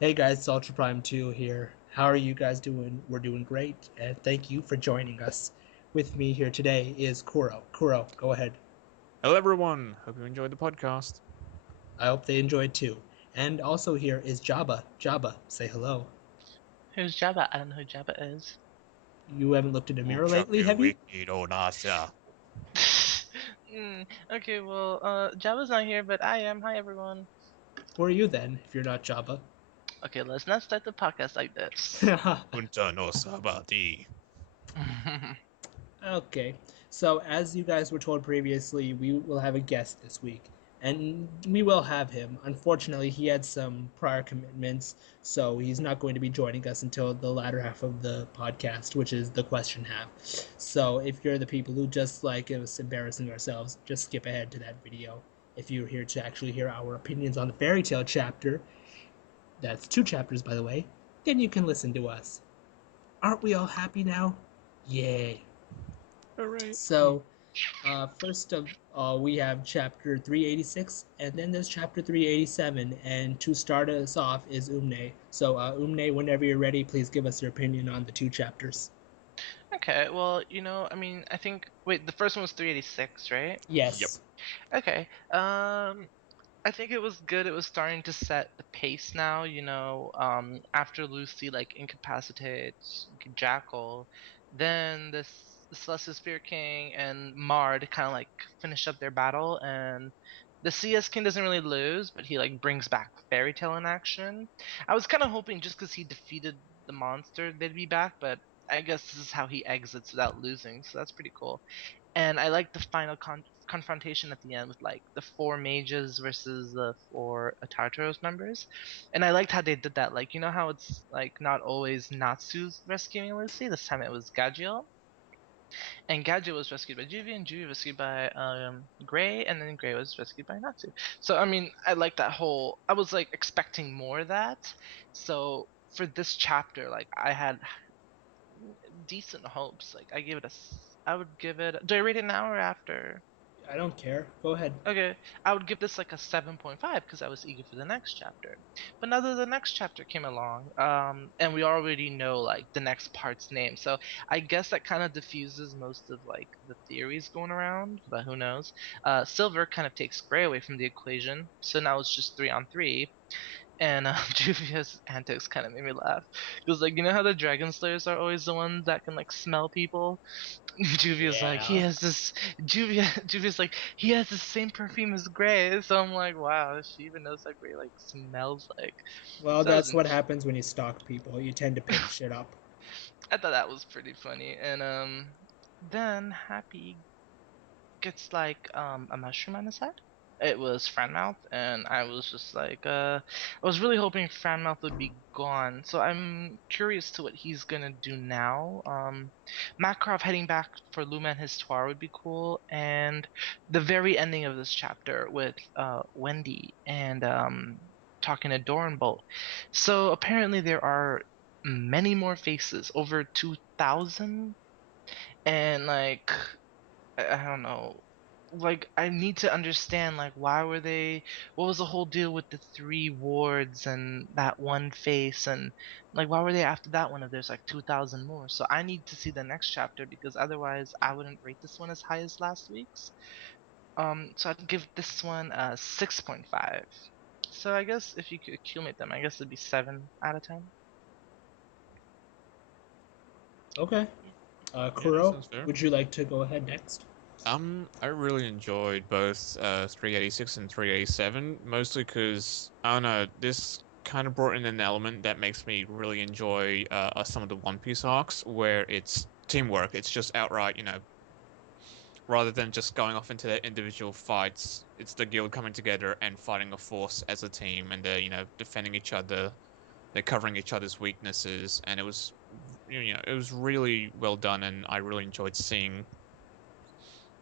Hey guys, it's Ultra Prime 2 here. How are you guys doing? We're doing great, and thank you for joining us. With me here today is Kuro. Kuro, go ahead. Hello, everyone. Hope you enjoyed the podcast. I hope they enjoyed too. And also here is Jabba. Jabba, say hello. Who's Jabba? I don't know who Jabba is. You haven't looked in a mirror lately, Uchaku have you? Wiki no Nasa. Okay, well, Jabba's not here, but I am. Hi, everyone. Who are you then, if you're not Jabba? Okay, let's not start the podcast like this. Unta no Sabati. Okay, so as you guys were told previously, we will have a guest this week, and we will have him. Unfortunately, he had some prior commitments, so he's not going to be joining us until the latter half of the podcast, which is the question half. So if you're the people who just like us embarrassing ourselves, just skip ahead to that video. If you're here to actually hear our opinions on the fairy tale chapter, that's two chapters, by the way, then you can listen to us. Aren't we all happy now? Yay. Hooray. So, first of all, we have chapter 386, and then there's chapter 387. And to start us off is Umne. So, Umne, whenever you're ready, please give us your opinion on the two chapters. Okay, well, I mean, I think. Wait, the first one was 386, right? Yep. Yes, Okay. I think it was good. It was starting to set the pace now, after Lucy like incapacitates Jackal, then the Celestial Spirit King and Mard kind of like finish up their battle, and the CS King doesn't really lose, but he like brings back Fairy Tale in action. I was kind of hoping just because he defeated the monster they'd be back, but I guess this is how he exits without losing, so that's pretty cool. And I like the final confrontation at the end with like the four mages versus the four Tartaros members, and I liked how they did that. Like, you know how it's like not always Natsu's rescuing Lucy. This time it was Gagio, and Gagio was rescued by Juvie, and Juvie rescued by Gray, and then Gray was rescued by Natsu. So I mean, I like that whole. I was like expecting more of that. So for this chapter, like I had decent hopes. Like I give it a. I would give it. Do I rate it now or after? I don't care. Go ahead. Okay, I would give this like a 7.5 because I was eager for the next chapter. But now that the next chapter came along, and we already know like the next part's name, so I guess that kind of diffuses most of like the theories going around. But who knows? Silver kind of takes Gray away from the equation, so now it's just 3-on-3. And Juvia's antics kind of made me laugh because, like, you know how the Dragon Slayers are always the ones that can like smell people. Juvia's like, he Yeah. has this. Juvia's like, he has the same perfume as Gray. So I'm like, wow, she even knows how Gray like smells like. Well, So that was, that's what happens when you stalk people. You tend to pick shit up. I thought that was pretty funny. And then Happy gets like a mushroom on his head. It was Franmouth, and I was just like, I was really hoping Franmouth would be gone. So I'm curious to what he's gonna do now. Makarov heading back for Luma and his Tuar would be cool, and the very ending of this chapter with Wendy and talking to Doranbolt. So apparently there are many more faces, over 2,000, and like I don't know. Like I need to understand like why were they what was the whole deal with the three wards and that one face, and like why were they after that one if there's like 2,000 more? So I need to see the next chapter because otherwise I wouldn't rate this one as high as last week's. So I'd give this one a 6.5. So I guess if you could accumulate them, I guess it'd be 7 out of 10. Okay. Yeah, that Kuro, sounds fair. would you like to go ahead next? I really enjoyed both 386 and 387, mostly because, I don't know, this kind of brought in an element that makes me really enjoy some of the One Piece arcs where it's teamwork. It's just outright, rather than just going off into their individual fights, it's the guild coming together and fighting a force as a team, and they're, defending each other. They're covering each other's weaknesses, and it was really well done, and I really enjoyed seeing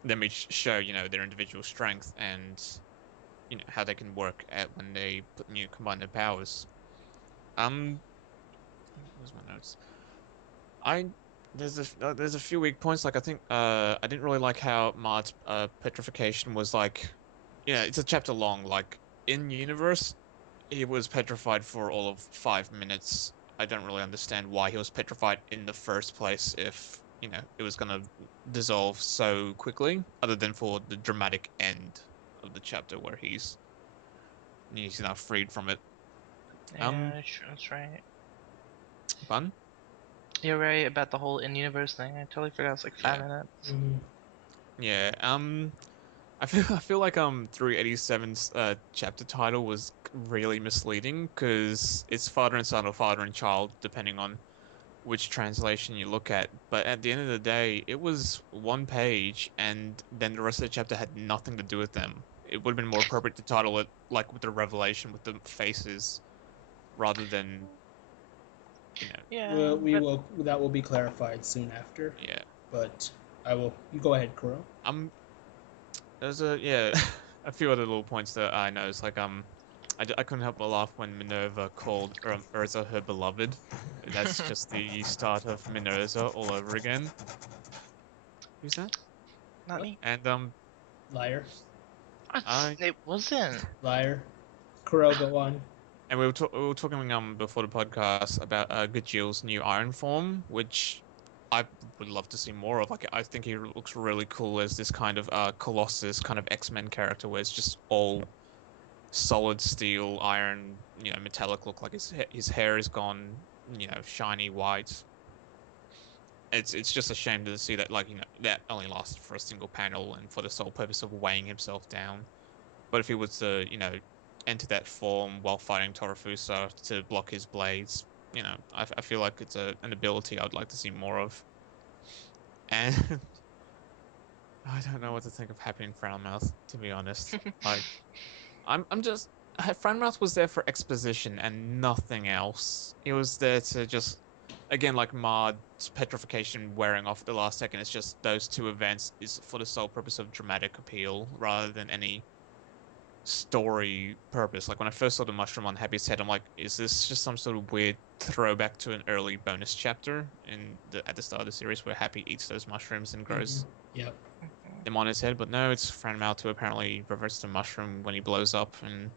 them each show, their individual strength and how they can work at when they combine their powers. Um, where's my notes? I there's a few weak points. Like I think I didn't really like how Mart's petrification was like, it's a chapter long. Like in universe, he was petrified for all of 5 minutes. I don't really understand why he was petrified in the first place if, it was gonna dissolve so quickly, other than for the dramatic end of the chapter where he's now freed from it. Um, Yeah, that's right. fun? You're right about the whole in-universe thing. I totally forgot it's like five Yeah. minutes. Mhm. Yeah. I feel like 387's chapter title was really misleading because it's father and son or father and child, depending on which translation you look at. But at the end of the day, it was one page, and then the rest of the chapter had nothing to do with them. It would have been more appropriate to title it like with the revelation with the faces, rather than, you know, Yeah, We but will that will be clarified soon after, yeah. but I will. You go ahead, Kuro. There's a few other little points that I noticed. Like I couldn't help but laugh when Minerva called Urza her beloved. That's just the start of Minerva all over again. Who's that? not What? me. And Liar, What? I It wasn't. liar. Kuro, go on. and we were talking before the podcast about Gajil's new Iron form, which I would love to see more of. Like I think he looks really cool as this kind of Colossus kind of X-Men character, where it's just all solid steel, iron, metallic look. Like his hair is gone, shiny white. It's just a shame to see that, like, that only lasted for a single panel and for the sole purpose of weighing himself down. But if he was to, enter that form while fighting Torafusa to block his blades, I feel like it's an ability I'd like to see more of. And I don't know what to think of Happy and Frownmouth, to be honest. Like, I'm just Franmouth was there for exposition and nothing else. He was there to just, again, like Mard's petrification wearing off at the last second. It's just those two events is for the sole purpose of dramatic appeal rather than any story purpose. Like when I first saw the mushroom on Happy's head, I'm like, is this just some sort of weird throwback to an early bonus chapter at the start of the series where Happy eats those mushrooms and Hmm. grows Yep. them on his head? But no, it's Franmouth who apparently reverts the mushroom when he blows up, and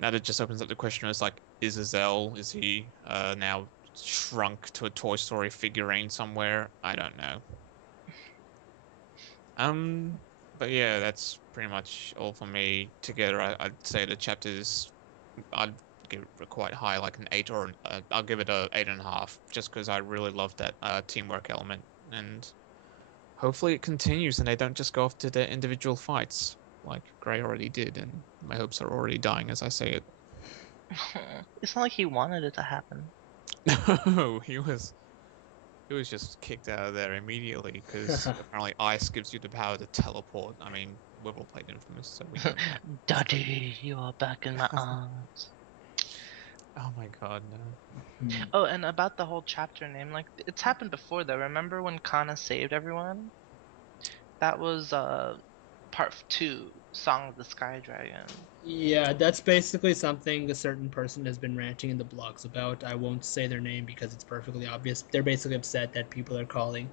now that just opens up the question is like, is Azel, is he now shrunk to a Toy Story figurine somewhere? I don't know. Um, but yeah, that's pretty much all for me. Together, I'd say the chapters, I'd give it quite high, like an eight, or I'll give it a 8.5, just because I really love that teamwork element, and hopefully it continues and they don't just go off to their individual fights like Gray already did, and my hopes are already dying as I say it. It's not like he wanted it to happen. No, he was just kicked out of there immediately because apparently ice gives you the power to teleport. I mean, we've all played Infamous, so we know that. Daddy, you are back in my arms. Oh my God, no. Hmm. Oh, and about the whole chapter name, like it's happened before though. Remember when Kana saved everyone? That was part 2, Song of the Sky Dragon. Yeah, that's basically something a certain person has been ranting in the blogs about. I won't say their name because it's perfectly obvious. They're basically upset that people are calling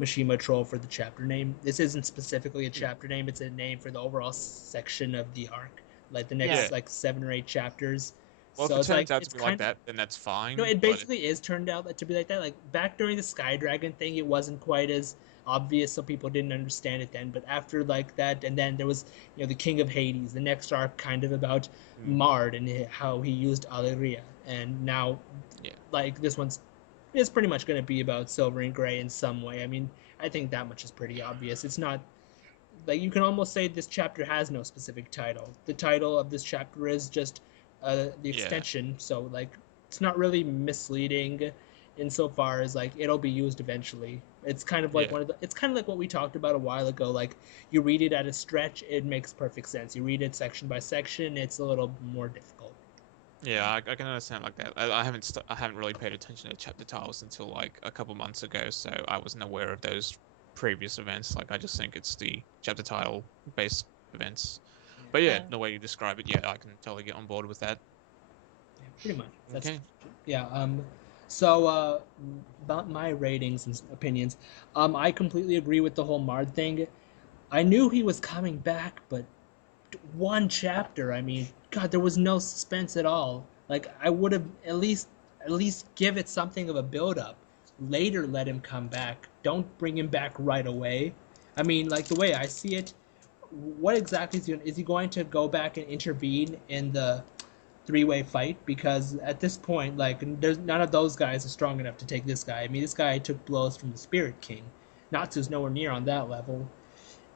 Mishima Troll for the chapter name. This isn't specifically a chapter name, it's a name for the overall section of the arc, like the Yeah. next Yeah. like 7 or 8 chapters. Well, if So it it's like turns out to it's be like kind of that, then that's no, fine. it But basically is turned out to be like that. Like back during the Sky Dragon thing, it wasn't quite as obvious, so people didn't understand it then. But after like that, and then there was the King of Hades, the next arc kind of about mm, Mard and how he used Alegria, and now yeah, like this one's is pretty much going to be about Silver and Gray in some way. I mean, I think that much is pretty obvious. It's not like you can almost say this chapter has no specific title. The title of this chapter is just the yeah, extension, so like it's not really misleading insofar as like it'll be used eventually. It's kind of like yeah. it's kind of like what we talked about a while ago. Like you read it at a stretch, it makes perfect sense. You read it section by section, it's a little more difficult. Yeah, I can understand like that. I haven't really paid attention to chapter titles until like a couple months ago, so I wasn't aware of those previous events. Like I just think it's the chapter title based events. But yeah, Yeah. the way you describe it, yeah, I can totally get on board with that. Yeah, pretty much. That's Okay. yeah. So about my ratings and opinions, I completely agree with the whole Mard thing. I knew he was coming back, but one chapter. I mean, God, there was no suspense at all. Like I would have at least give it something of a build up. Later, let him come back. Don't bring him back right away. I mean, like the way I see it, what exactly is he going to go back and intervene in the three-way fight? Because at this point, like, there's none of those guys are strong enough to take this guy. I mean, this guy took blows from the Spirit King. Natsu's nowhere near on that level.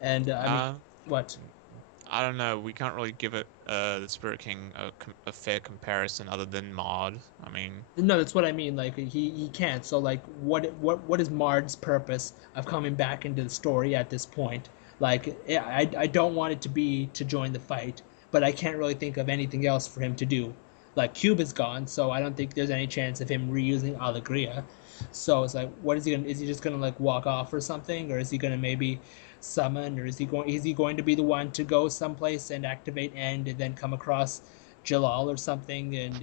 And I mean, Uh, what? I don't know. We can't really give it the Spirit King a fair comparison other than Maud. I mean, No, that's what I mean. Like he can't. So like, what is Mard's purpose of coming back into the story at this point? Like, I don't want it to be to join the fight, but I can't really think of anything else for him to do. Like Cube is gone, so I don't think there's any chance of him reusing Alegria. So it's like, what is he gonna? Is he just gonna like walk off or something, or is he gonna maybe summon, or is he going? Is he going to be the one to go someplace and activate and then come across Jalal or something, and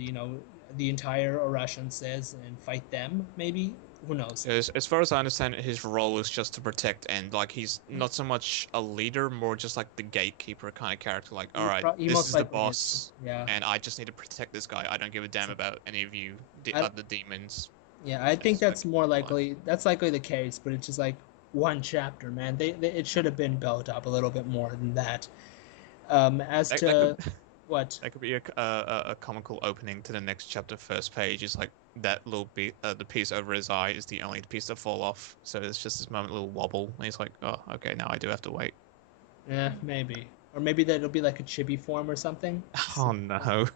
the entire Russian says and fight them? Maybe, who knows? as far as I understand it, his role is just to protect, and like he's not so much a leader, more just like the gatekeeper kind of character. Like, all right, He this most is the likely is. boss, Yeah. and I just need to protect this guy. I don't give a damn So, about any of you, the I, other demons. yeah, I think Expect that's more life. likely. That's likely the case, but it's just like one chapter, man. They it should have been built up a little bit more than that. As That to could what? that could be a comical opening to the next chapter. First page is like that little bit, the piece over his eye is the only piece to fall off. So it's just this moment, little wobble, and he's like, "Oh, okay, now I do have to wait." Yeah, maybe, or maybe that'll be like a chibi form or something. Oh no.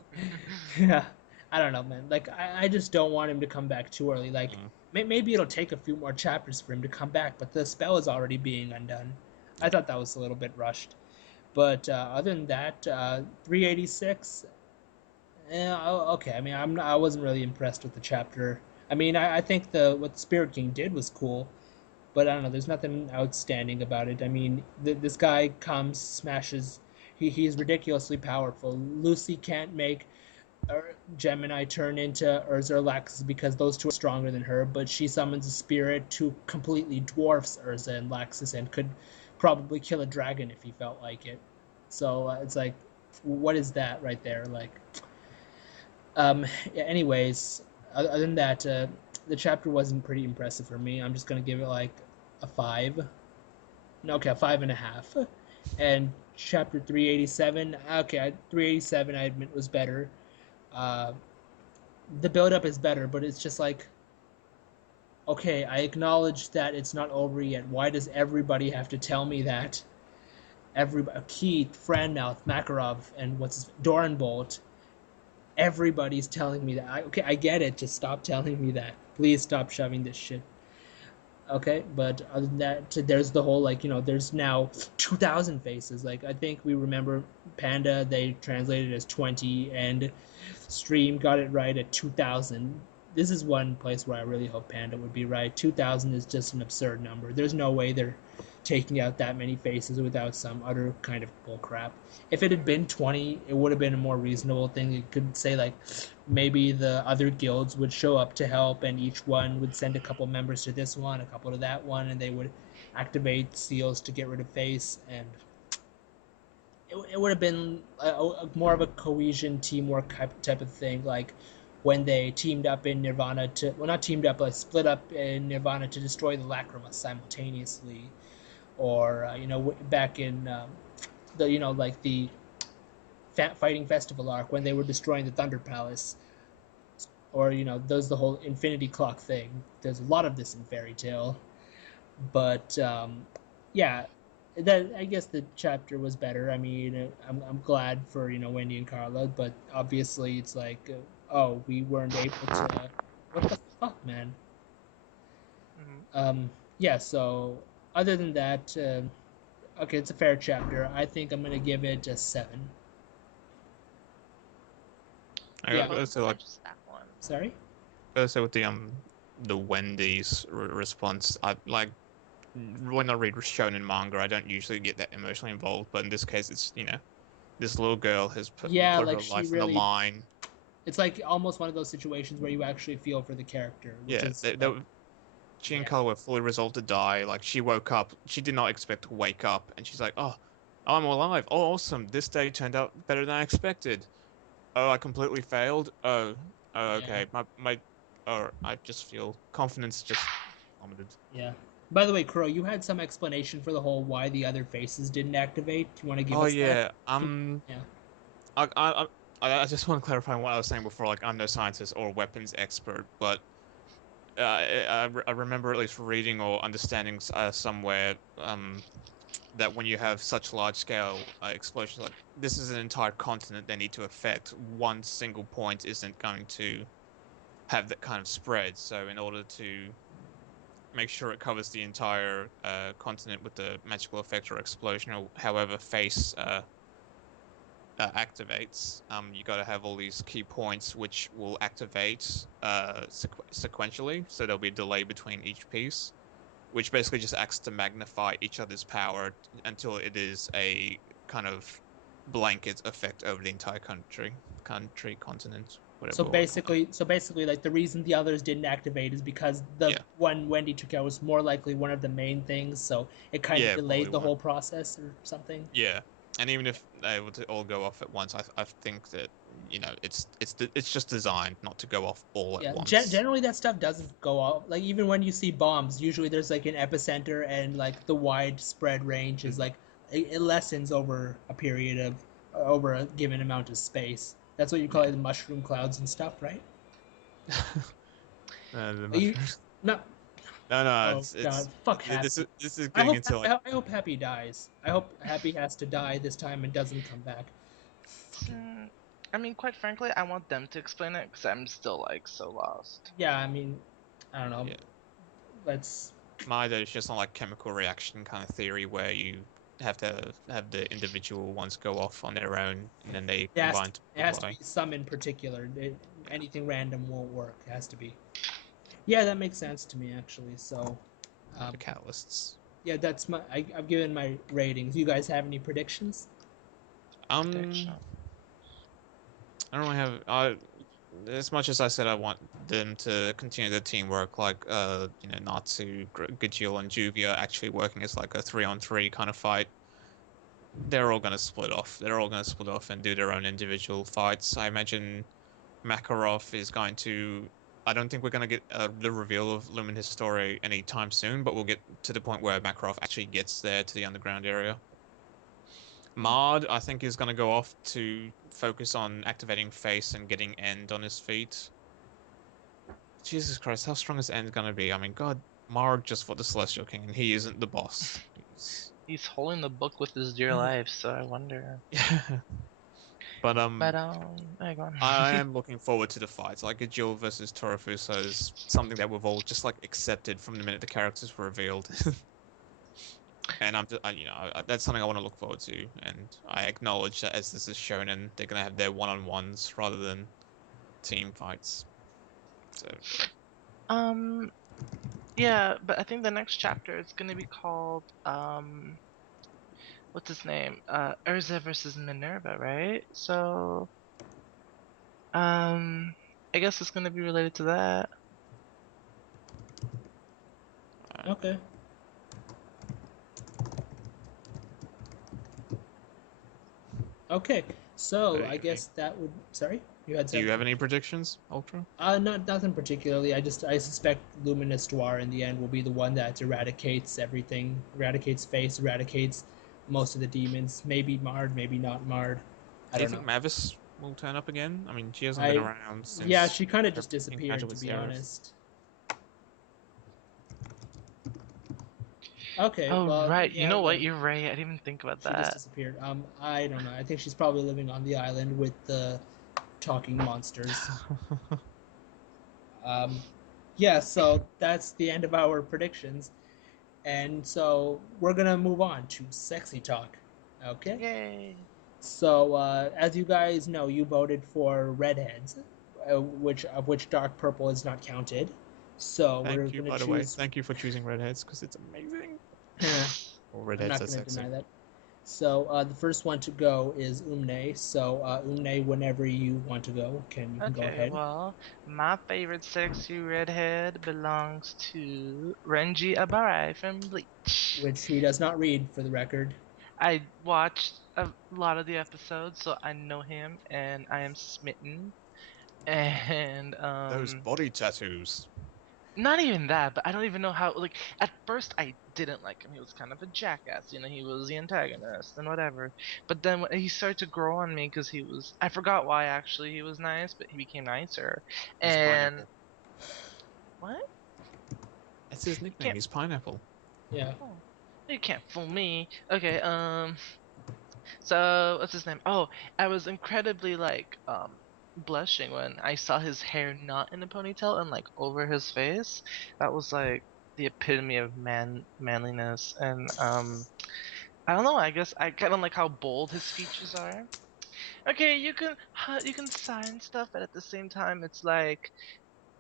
Yeah, I don't know, man. Like, I just don't want him to come back too early. Like, Mm, maybe it'll take a few more chapters for him to come back, but the spell is already being undone. I yeah. thought that was a little bit rushed. But other than that, 386. Okay. I mean, I wasn't really impressed with the chapter. I mean, I think the what the Spirit King did was cool, but I don't know. There's nothing outstanding about it. I mean, this guy comes, smashes. He's ridiculously powerful. Lucy can't make Gemini turn into Urza or Laxus because those two are stronger than her, but she summons a spirit who completely dwarfs Urza and Laxus and could probably kill a dragon if he felt like it. So it's like, what is that right there? Like, yeah, anyways, other than that, the chapter wasn't pretty impressive for me. I'm just gonna give it like a five. No, okay, a 5.5. And chapter 387, okay, 387 I admit was better. Uh, the build up is better, but it's just like, okay, I acknowledge that it's not over yet. Why does everybody have to tell me that? Everybody, Keith, Franmouth, Makarov, and what's his, Doranbolt, everybody's telling me that. Okay, I get it. Just stop telling me that. Please stop shoving this shit. Okay, but other than that, there's the whole like there's now 2,000 faces. Like I think we remember Panda they translated as 20, and Stream got it right at 2,000. This is one place where I really hope Panda would be right. 2,000 is just an absurd number. There's no way they're taking out that many faces without some utter kind of bullcrap. If it had been 20, it would have been a more reasonable thing. It could say like maybe the other guilds would show up to help, and each one would send a couple members to this one, a couple to that one, and they would activate seals to get rid of face, and it would have been more of a cohesion teamwork type of thing, like when they teamed up in Nirvana to, well, not teamed up, but split up in Nirvana to destroy the Lacrima simultaneously, or back in the like the fighting festival arc when they were destroying the Thunder Palace, or there's the whole Infinity Clock thing. There's a lot of this in Fairy Tale, but yeah, that I guess the chapter was better. I mean, I'm glad for Wendy and Carla, but obviously it's like, oh, we weren't able to. What the fuck, man? Mhm. Yeah. So other than that, okay, it's a fair chapter. I think I'm gonna give it a 7. I Yeah. What gotta was say the like edge of that one? Sorry. gotta say with the Wendy's response, I like when I read shonen manga, I don't usually get that emotionally involved, but in this case, it's this little girl has Yeah, put her like she life on the really. line. It's like almost one of those situations where you actually feel for the character, which Yeah, is like, she and yeah. Carla were fully resolved to die. Like she woke up, she did not expect to wake up, and she's like, "Oh, I'm alive! Oh, awesome! This day turned out better than I expected." Oh, I completely failed. Oh, Yeah, okay. Oh, I just feel confidence just plummeted. yeah. By the way, Crow, you had some explanation for the whole why the other faces didn't activate. Do you want to give Oh us that? yeah. Can Yeah. I I I just want to clarify what I was saying before. Like, I'm no scientist or weapons expert, but I remember at least reading or understanding somewhere that when you have such large scale explosions, like this is an entire continent they need to affect, one single point isn't going to have that kind of spread. So in order to make sure it covers the entire continent with the magical effect or explosion or however face activates, you got to have all these key points which will activate sequentially. So there'll be a delay between each piece, which basically just acts to magnify each other's power until it is a kind of blanket effect over the entire continent, whatever So we want to call it. basically, like the reason the others didn't activate is because the Yeah, one Wendy took out was more likely one of the main things. So it kind of yeah, probably delayed the one. whole process or something. Yeah, and even if they were to all go off at once, I think that it's just designed not to go off all at Yeah, once. generally that stuff doesn't go off. Like even when you see bombs, usually there's like an epicenter, and like the widespread range is Mhm. like it lessens over a period of over a given amount of space. That's what you call Yeah. it, the mushroom clouds and stuff, right? The Are you mushrooms. not? No, no, Oh God, fuck Happy. this is I getting hope into like I hope Happy dies. I hope Happy has to die this time and doesn't come back. Fucking Mm, I mean, quite frankly, I want them to explain it because I'm still like so lost. yeah. I mean, I don't know. yeah. Let's My idea is just on like chemical reaction kind of theory where you have to have the individual ones go off on their own and then they combine to it has to multiply. be some in particular. Yeah. Anything random won't work. It has to be. Yeah, that makes sense to me actually. So, The um, catalysts. yeah, that's my. I've given my ratings. You guys have any predictions? Um, Prediction. I don't really have as much as I said I want them to continue the teamwork, like Natsu, Gajil, and Juvia actually working as like a 3-on-3 kind of fight. They're all gonna split off. They're all gonna split off and do their own individual fights. I imagine Makarov is going to. I don't think we're going to get the reveal of Luminous story anytime soon, but we'll get to the point where Makarov actually gets there to the underground area. Mard, I think, is going to go off to focus on activating Face and getting End on his feet. Jesus Christ, how strong is End going to be? I mean, God, Mard just fought the Celestial King, and he isn't the boss. He's He's holding the book with his dear life, so I wonder. yeah. But But there you go. I am looking forward to the fights. Like Jill versus Torafusa is something that we've all just like accepted from the minute the characters were revealed. And I'm just, that's something I want to look forward to. And I acknowledge that as this is shonen, they're gonna have their one-on-ones rather than team fights. So um, yeah, but I think the next chapter is gonna be called what's his name? Urza versus Minerva, right? So I guess it's gonna be related to that. uh, Okay. Okay. So do I you have any? guess that would. Sorry, you had Do you have something. any predictions, Ultra? Not nothing particularly. I suspect Luminous Noir in the end will be the one that eradicates everything, eradicates face, eradicates most of the demons. Maybe Mard, maybe not Mard. I Do you don't think know. Mavis will turn up again? I mean, she hasn't been I around Yeah, since she kind of her just encounter disappeared to with be Zeref. honest. Okay, Oh well right, you yeah, know what? well You're right. I didn't even think about she just that. disappeared. I don't know. I think she's probably living on the island with the talking monsters. Um, yeah, so that's the end of our predictions. And so we're gonna move on to sexy talk. Okay. Yay! So as you guys know, you voted for redheads, which dark purple is not counted. So we're Thank you, gonna by the way. choose. Thank you for choosing redheads because it's amazing. I'm All redheads not are gonna sexy. deny that. So the first one to go is Umne. So Umne, whenever you want to go, you can go Okay, ahead. well, my favorite sexy redhead belongs to Renji Abarai from Bleach. Which he does not read for the record. I watched a lot of the episodes, so I know him, and I am smitten. And Those body tattoos. not even that, but I don't even know how. Like at first, I didn't like him. He was kind of a jackass, you know. He was the antagonist and whatever. But then when he started to grow on me because he was. I forgot why actually he was nice, but he became nicer. He's And pineapple. what? That's his You nickname. can't. He's pineapple. Yeah. Oh, you can't fool me. Okay. So what's his name? Oh, I was incredibly like blushing when I saw his hair not in a ponytail and like over his face. That was like the epitome of manliness and I don't know, I guess I kind of like how bold his speeches are. Okay, you can sign stuff, but at the same time it's like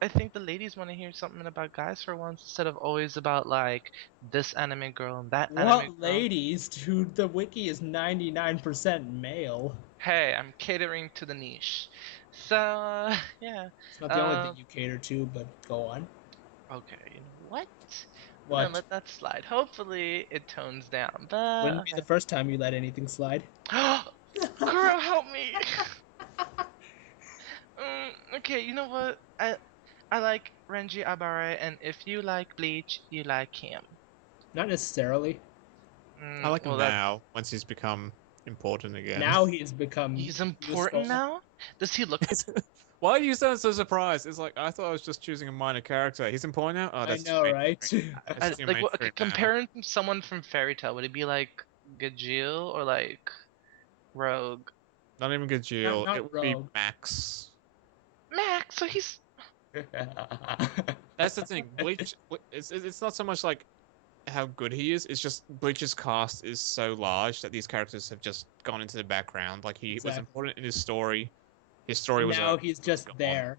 I think the ladies want to hear something about guys for once instead of always about like this anime girl and that anime What girl. ladies, dude? The wiki is 99% male. Hey, I'm catering to the niche. So, yeah. It's not the only thing Um, you cater to, but go on. okay, you know what? We're gonna What? let that slide. Hopefully, it tones down. But Wouldn't be the okay. first time you let anything slide. Girl, help me. Okay, you know what? I like Renji Abare, and if you like Bleach, you like him. Not necessarily. I like him Well, that's now, once he's become important again. Now he's become he's important useful. now. Does he look? Why do you sound so surprised? It's like, I thought I was just choosing a minor character. He's important now? Oh, I that's too know, right? mainstream. That's too Like what? Okay, mainstream now. compare him to someone from Fairy Tail. Would it be like Gajeel or like Rogue? Not even not Gajeel. It not would be rogue. Max. Max, so he's That's the thing. Bleach, it's not so much like how good he is. It's just Bleach's cast is so large that these characters have just gone into the background. Like he was Exactly. important in his story. His story And was now over. he's He was just gone. there.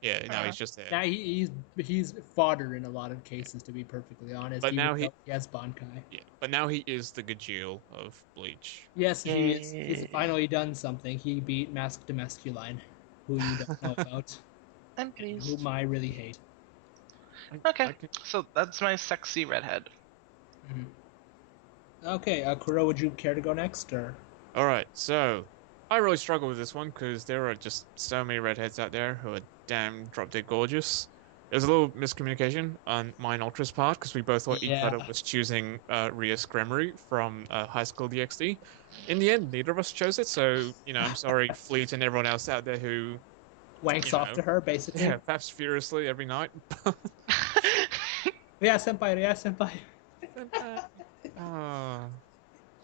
Yeah, now uh, he's just there. Now he's fodder in a lot of cases, to be perfectly honest. But Even now he, though he has Bankai. yeah, but now he is the Gajeel of Bleach. Yes, he is. He's yay. finally done something. He beat Mask to Masculine, who you don't know about, I'm and whom pleased. I really hate. Okay, I can. so that's my sexy redhead. Mhm. Okay, Kuro, would you care to go next, or All right, so I really struggle with this one because there are just so many redheads out there who are damn drop dead gorgeous. There's a little miscommunication on mine Ultra's part because we both thought yeah, Equata was choosing Rias Gremory from High School DxD. In the end, neither of us chose it, so I'm sorry, Fleet and everyone else out there who you wanks off know, to her basically? yeah, faps furiously every night. Yeah, senpai, yeah, senpai. Senpai. Oh,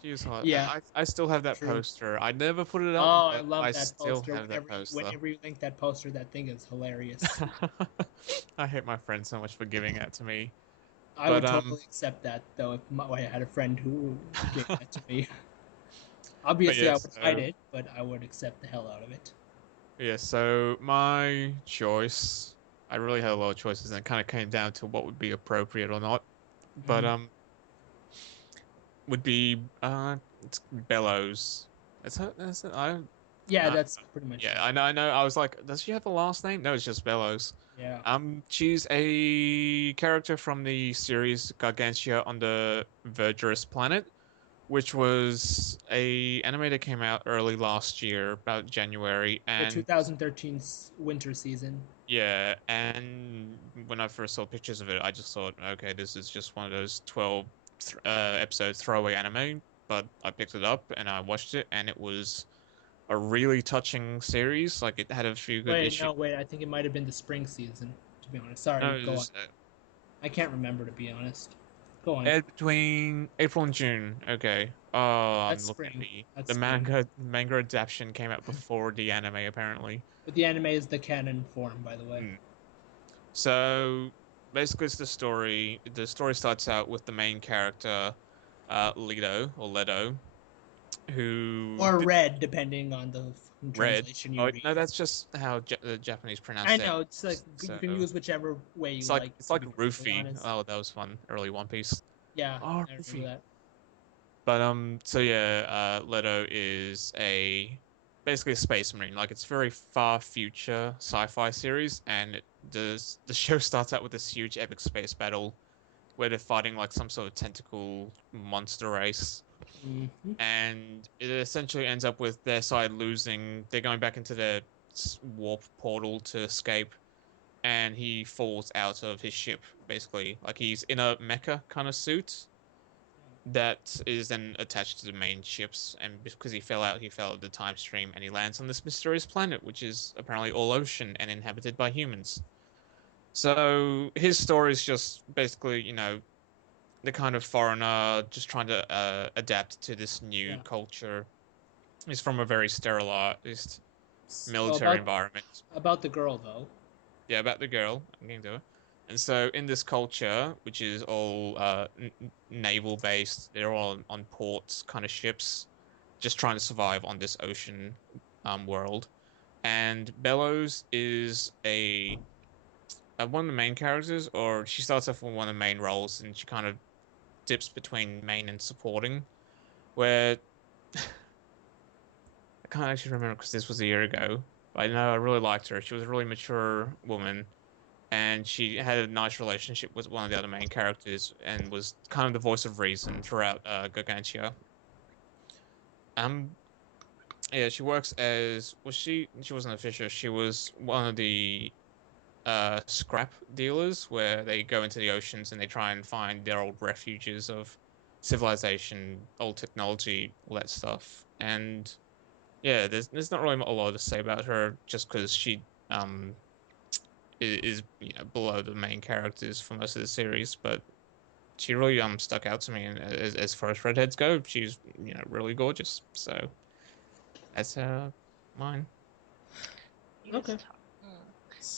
she's hot. Yeah, I still have that true. poster. I never put it up, Oh, I but I love that still poster. have that poster. Whenever you link that poster, that thing is hilarious. I hate my friend so much for giving that to me. I But would totally accept that though if I had a friend who gave that to me. but Obviously, yeah, I would hide so it, but I would accept the hell out of it. yeah, so my choice, I really had a lot of choices and it kind of came down to what would be appropriate or not. But Mhm. would be it's Bellows. I Yeah, uh, that's pretty much yeah, it. I know. I was like, does she have a last name? No, it's just Bellows. Yeah. She's a character from the series Gargantia on the Verdurous Planet, which was a anime that came out early last year, about January, The and 2013 winter season. yeah, and when I first saw pictures of it, I just thought, okay, this is just one of those 12 episode throwaway anime. But I picked it up and I watched it, and it was a really touching series. Like it had a few good Wait, issues. no, wait. I think it might have been the spring season. To be honest, sorry. No, it Go on. was I can't remember to be honest. Go on. aired between April and June. Okay. Oh, I'm That's looking at spring. That's the spring. manga adaptation came out before the anime apparently. But the anime is the canon form, by the way. Hmm. So basically, it's the story. The story starts out with the main character, Leto, who Or red, depending on the read. translation you Oh read. no, that's just how the Japanese I pronounced it. know it's like you can So use whichever way you it's like like. it's To like be perfectly Rufy. honest. Oh, that was fun. Early One Piece. Yeah, Oh, I remember Rufy. that. But so yeah, Leto is a basically a space marine. Like it's very far future sci-fi series, and the show starts out with this huge epic space battle where they're fighting like some sort of tentacle monster race. Hmm. and it essentially ends up with their side losing. They're going back into their warp portal to escape, and he falls out of his ship, basically. Like he's in a mecha kind of suit that is then attached to the main ships, and because he fell out of the time stream, and he lands on this mysterious planet, which is apparently all ocean and inhabited by humans. So his story is just basically, the kind of foreigner just trying to adapt to this new Yeah. culture. He's from a very sterilized So military environment. about the girl though. Yeah, about the girl. I'm getting to it. And so in this culture, which is all naval based, they're all on ports, kind of ships, just trying to survive on this ocean world. And Bellows is a one of the main characters, or she starts off with one of the main roles, and she kind of dips between main and supporting. Where I can't actually remember because this was a year ago, but I know I really liked her. She was a really mature woman, and she had a nice relationship with one of the other main characters, and was kind of the voice of reason throughout Gargantia. Um, yeah, she works as she wasn't a fisher. She was one of the scrap dealers where they go into the oceans and they try and find their old refuges of civilization, old technology, all that stuff. And yeah, there's not really a lot to say about her just because she is below the main characters for most of the series, but she really stuck out to me. And as far as redheads go, she's really gorgeous. So that's mine. You guys Okay. talk.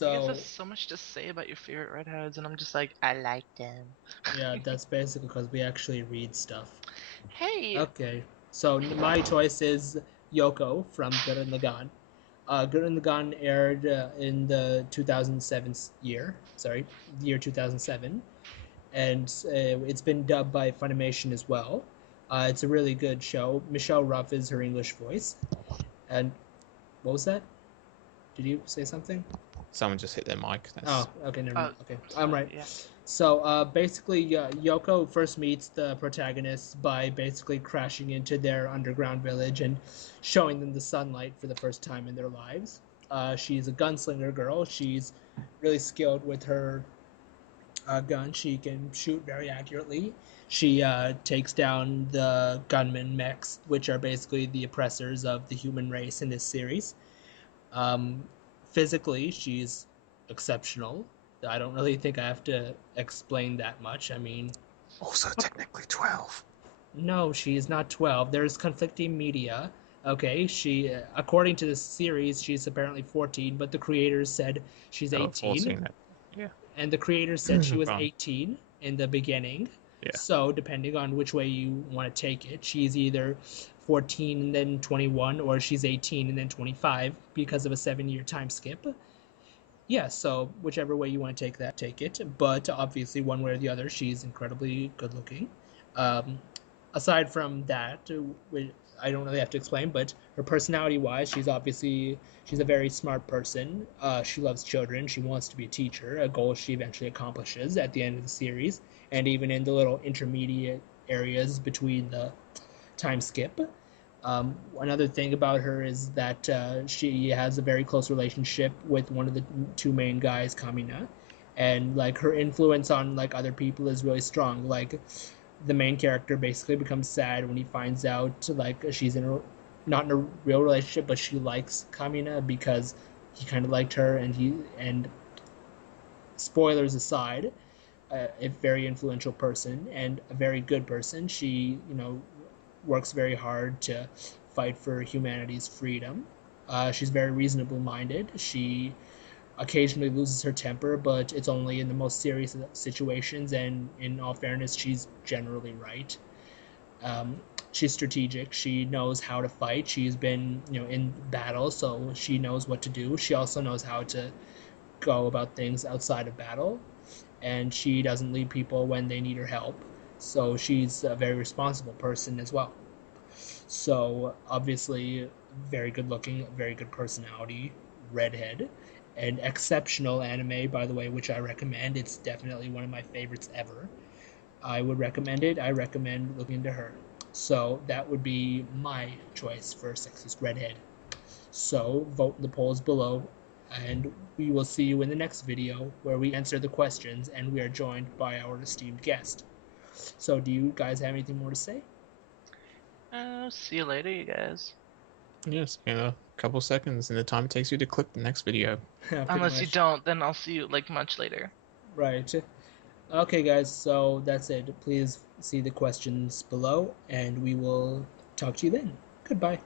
You guys have So so much to say about your favorite redheads, and I'm just like, I like them. yeah, that's basically because we actually read stuff. Hey. Okay. So my choice is Yoko from Gurren Lagann. Gurren Lagann aired in the 2007 year. Sorry, year 2007, and it's been dubbed by Funimation as well. It's a really good show. Michelle Ruff is her English voice. And what was that? Did you say something? Someone just hit their mic. Oh, That's okay, never mind. Oh, Okay, I'm sorry. right. Yeah. So basically, Yoko first meets the protagonists by basically crashing into their underground village and showing them the sunlight for the first time in their lives. She's a gunslinger girl. She's really skilled with her gun. She can shoot very accurately. She takes down the gunmen mechs, which are basically the oppressors of the human race in this series. Um, Physically, she's exceptional. I don't really think I have to explain that much. I mean, also technically 12. no, she is not 12. There's conflicting media. Okay, she, according to the series, she's apparently 14, but the creators said she's Oh, 18, 14. Yeah. and the creators said she was Well, 18 in the beginning. yeah. So, depending on which way you want to take it, she's either 14 and then 21, or she's 18 and then 25 because of a 7 year time skip. Yeah, so whichever way you want to take that, take it. But obviously, one way or the other, she's incredibly good looking. Um, Aside from that, I don't really have to explain, but her personality wise, she's a very smart person. She loves children. She wants to be a teacher, a goal she eventually accomplishes at the end of the series, and even in the little intermediate areas between the time skip. Another thing about her is that she has a very close relationship with one of the two main guys, Kamina, and like her influence on like other people is really strong. Like the main character basically becomes sad when he finds out like she's not in a real relationship, but she likes Kamina because he kind of liked her, and spoilers aside, a very influential person and a very good person. She, works very hard to fight for humanity's freedom. She's very reasonable minded. She occasionally loses her temper, but it's only in the most serious situations, and in all fairness, she's generally right. Um, she's strategic. She knows how to fight. She's been, in battle, so she knows what to do. She also knows how to go about things outside of battle, and she doesn't leave people when they need her help. So she's a very responsible person as well. So obviously, very good looking, very good personality, redhead, and exceptional anime, by the way, which I recommend. It's definitely one of my favorites ever. I would recommend it. I recommend looking into her. So that would be my choice for sexiest redhead. So vote in the polls below, and we will see you in the next video where we answer the questions and we are joined by our esteemed guest. So do you guys have anything more to say? See you later, you guys. Yes, in a couple seconds, and the time it takes you to click the next video. Pretty Unless you much. don't, then I'll see you like much later. Right. Okay, guys, so that's it. Please see the questions below, and we will talk to you then. Goodbye.